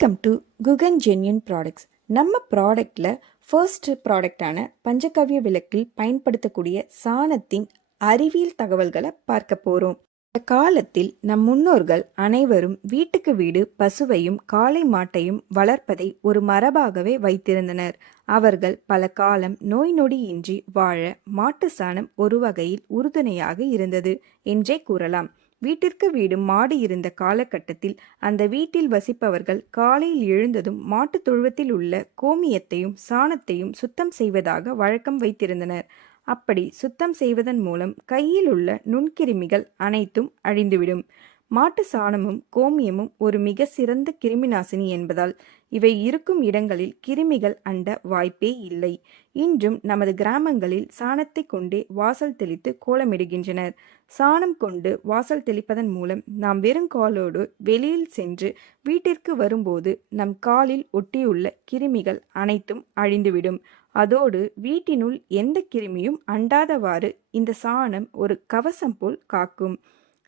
Welcome to Guhan genuine products. நம்ம ப்ராடக்டில் first ப்ராடக்டான panchagavya விளக்கில் பயன்படுத்தக்கூடிய சாணத்தின் அறிவியல் தகவல்களை பார்க்க போகிறோம். இந்த காலத்தில் நம் முன்னோர்கள் அனைவரும் வீட்டுக்கு வீடு பசுவையும் காளை மாட்டையும் வளர்ப்பதை ஒரு மரபாகவே வைத்திருந்தனர். அவர்கள் பல காலம் நோய் நொடியின்றி வாழ மாட்டு சாணம் ஒரு வகையில் உறுதுணையாக இருந்தது என்றே கூறலாம். வீட்டிற்கு வீடு மாடு இருந்த காலகட்டத்தில் அந்த வீட்டில் வசிப்பவர்கள் காலையில் எழுந்ததும் மாட்டுத் தொழுவத்தில் உள்ள கோமியத்தையும் சாணத்தையும் சுத்தம் செய்வதாக வழக்கம் வைத்திருந்தனர். அப்படி சுத்தம் செய்வதன் மூலம் கையில் உள்ள நுண்கிருமிகள் அனைத்தும் அழிந்துவிடும். மாட்டு சாணமும் கோமியமும் ஒரு மிக சிறந்த கிருமிநாசினி என்பதால் இவை இருக்கும் இடங்களில் கிருமிகள் அண்ட வாய்ப்பே இல்லை. இன்றும் நமது கிராமங்களில் சாணத்தை கொண்டே வாசல் தெளித்து கோலமிடுகின்றனர். சாணம் கொண்டு வாசல் தெளிப்பதன் மூலம் நாம் வெறுங்காலோடு வெளியில் சென்று வீட்டிற்கு வரும்போது நம் காலில் ஒட்டியுள்ள கிருமிகள் அனைத்தும் அழிந்துவிடும். அதோடு வீட்டினுள் எந்த கிருமியும் அண்டாதவாறு இந்த சாணம் ஒரு கவசம் போல் காக்கும்.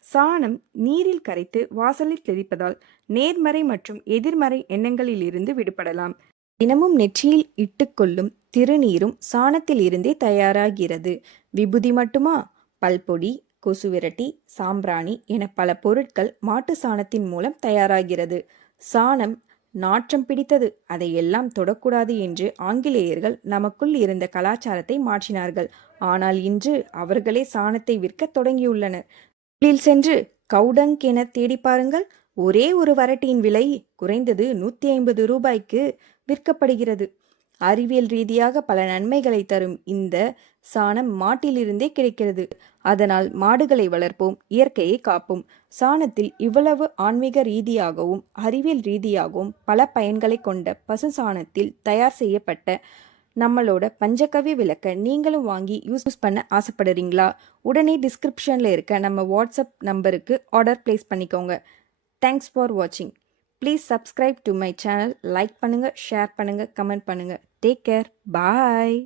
சாணம் நீரில் கரைத்து வாசலில் தெளிப்பதால் நேர்மறை மற்றும் எதிர்மறை எண்ணங்களிலிருந்து விடுபடலாம். தினமும் நெற்றியில் இட்டுக்கொள்ளும் திருநீரும் சாணத்தில் இருந்தே தயாராகிறது. விபூதி மட்டுமா? பல்பொடி, கொசுவிரட்டி, சாம்பிராணி என பல பொருட்கள் மாட்டு சாணத்தின் மூலம் தயாராகிறது. சாணம் நாற்றம் பிடித்தது, அதையெல்லாம் தொடக்கூடாது என்று ஆங்கிலேயர்கள் நமக்குள் இருந்த கலாச்சாரத்தை மாற்றினார்கள். ஆனால் இன்று அவர்களே சாணத்தை விற்க தொடங்கியுள்ளனர். சென்று கவுடங்க் என தேடி பாருங்கள். ஒரே ஒரு வரட்டியின் விலை குறைந்தது 150 ரூபாய்க்கு விற்கப்படுகிறது. அறிவியல் ரீதியாக பல நன்மைகளை தரும் இந்த சாணம் மாட்டிலிருந்தே கிடைக்கிறது. அதனால் மாடுகளை வளர்ப்போம், இயற்கையை காப்போம். சாணத்தில் இவ்வளவு ஆன்மீக ரீதியாகவும் அறிவியல் ரீதியாகவும் பல பயன்களை கொண்ட பசு சாணத்தில் தயார் செய்யப்பட்ட நம்மளோட பஞ்சகவ்ய விளக்க நீங்களும் வாங்கி யூஸ் பண்ண ஆசைப்படுறீங்களா? உடனே டிஸ்கிரிப்ஷனில் இருக்க நம்ம வாட்ஸ்அப் நம்பருக்கு ஆர்டர் பிளேஸ் பண்ணிக்கோங்க. தேங்க்ஸ் ஃபார் வாட்சிங். Please subscribe to my channel. Like பண்ணுங்கள், ஷேர் பண்ணுங்கள், கமெண்ட் பண்ணுங்கள். Take care. பாய்.